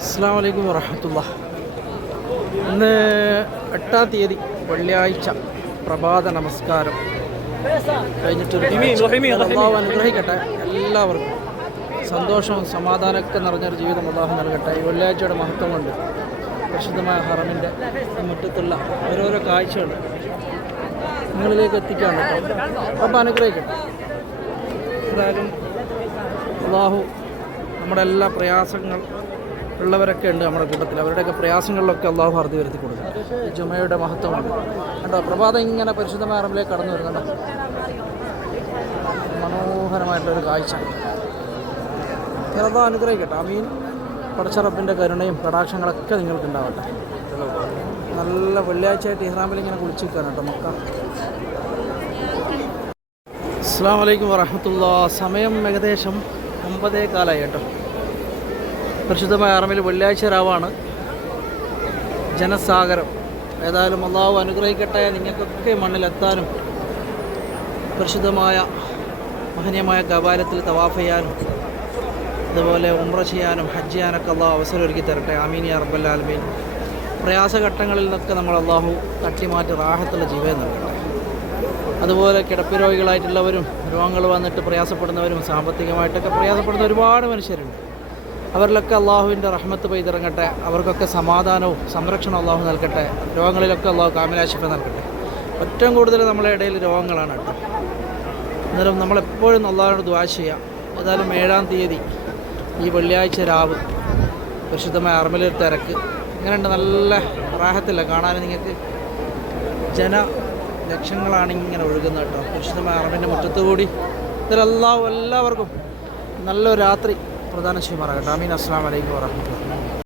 അസ്സലാമു അലൈക്കും വറഹ്മത്തുള്ളാഹി. ഇന്ന് 8-ാം തീയതി വെള്ളിയാഴ്ച പ്രഭാത നമസ്കാരം കഴിഞ്ഞിട്ടൊരു അല്ലാഹു അനുഗ്രഹിക്കട്ടെ. എല്ലാവർക്കും സന്തോഷവും സമാധാനമൊക്കെ നിറഞ്ഞൊരു ജീവിതം അല്ലാഹു നൽകട്ടെ. ഈ വെള്ളിയാഴ്ചയുടെ മഹത്വം കൊണ്ട് പരിശുദ്ധമായ ഹറമിൻ്റെ മുറ്റത്തുള്ള ഓരോരോ കാഴ്ചകൾ നിങ്ങളിലേക്ക് എത്തിക്കാൻ കേട്ടോ. അപ്പം അനുഗ്രഹിക്കട്ടെ. എന്തായാലും അല്ലാഹു നമ്മുടെ എല്ലാ പ്രയാസങ്ങൾ ഉള്ളവരൊക്കെ ഉണ്ട് നമ്മുടെ കൂട്ടത്തിൽ. അവരുടെയൊക്കെ പ്രയാസങ്ങളിലൊക്കെ അള്ളാഹു അറുതി വരുത്തി കൊടുക്കും. ഈ ജുമയുടെ മഹത്വമുണ്ട് കേട്ടോ. പ്രഭാതം ഇങ്ങനെ പരിശുദ്ധമായ ഹറമിലേക്ക് കടന്നു വരുന്നുണ്ടോ. മനോഹരമായിട്ടുള്ളൊരു കാഴ്ച. അള്ളാഹു അനുഗ്രഹിക്കട്ടെ. ആമീൻ. പടച്ച റബ്ബിൻ്റെ കരുണയും കടാക്ഷങ്ങളൊക്കെ നിങ്ങൾക്ക് ഉണ്ടാവട്ടെ. നല്ല വെള്ളിയാഴ്ചയായിട്ട് ഇഹ്റാമിൽ ഇങ്ങനെ കുളിച്ച് നിൽക്കാൻ കേട്ടോ മക്ക. അസ്സലാമു അലൈക്കും വറഹ്മത്തുള്ളാഹി. സമയം ഏകദേശം 9:15 കേട്ടോ. പരിശുദ്ധമായ ഹറമിൽ വെള്ളിയാഴ്ച രാവാണ്. ജനസാഗരം. ഏതായാലും അള്ളാഹു അനുഗ്രഹിക്കട്ടെ. നിങ്ങൾക്കൊക്കെ മണ്ണിലെത്താനും പരിശുദ്ധമായ മഹനീയമായ കബാലത്തിൽ തവാഫ് ചെയ്യാനും അതുപോലെ ഉംറ ചെയ്യാനും ഹജ്ജ് ചെയ്യാനൊക്കെ അള്ളാഹു അവസരം ഒരുക്കി തരട്ടെ. ആമീൻ യാ റബ്ബൽ ആലമീൻ. പ്രയാസഘട്ടങ്ങളിൽ നിന്നൊക്കെ നമ്മൾ അള്ളാഹു തട്ടിമാറ്റി റാഹത്തുള്ള ജീവിതം നൽകട്ടെ. അതുപോലെ കിടപ്പ് രോഗികളായിട്ടുള്ളവരും രോഗങ്ങൾ വന്നിട്ട് പ്രയാസപ്പെടുന്നവരും സാമ്പത്തികമായിട്ടൊക്കെ പ്രയാസപ്പെടുന്ന ഒരുപാട് മനുഷ്യരുണ്ട്. അവരിലൊക്കെ അള്ളാഹുവിൻ്റെ റഹ്മത്ത് പെയ്തിറങ്ങട്ടെ. അവർക്കൊക്കെ സമാധാനവും സംരക്ഷണവും അള്ളാഹു നൽകട്ടെ. രോഗങ്ങളിലൊക്കെ അള്ളാഹു കാമിലാശിഫ നൽകട്ടെ. ഏറ്റവും കൂടുതൽ നമ്മളെ ഇടയിൽ രോഗങ്ങളാണ് കേട്ടോ. എന്നാലും നമ്മളെപ്പോഴും അള്ളാഹുവിനോട് ദുആ ചെയ്യാം. ഏതായാലും 7-ാം തീയതി ഈ വെള്ളിയാഴ്ച രാവ് പരിശുദ്ധമായ ഹറമിലൊരു തിരക്ക് ഇങ്ങനെയുണ്ട്. നല്ല റാഹത്തില്ല കാണാൻ. നിങ്ങൾക്ക് ലക്ഷങ്ങളാണ് ഇങ്ങനെ ഒഴുകുന്നത് കേട്ടോ. പരിശുദ്ധമായ ഹറമിൻ്റെ മുറ്റത്ത് കൂടി ഇതിലെല്ലാവർക്കും നല്ലൊരു രാത്രി പ്രധാന ചെയ്യുമാറാകട്ടെ. ആമീൻ. അസ്സലാമു അലൈക്കും വറഹ്മത്തുള്ളാഹി.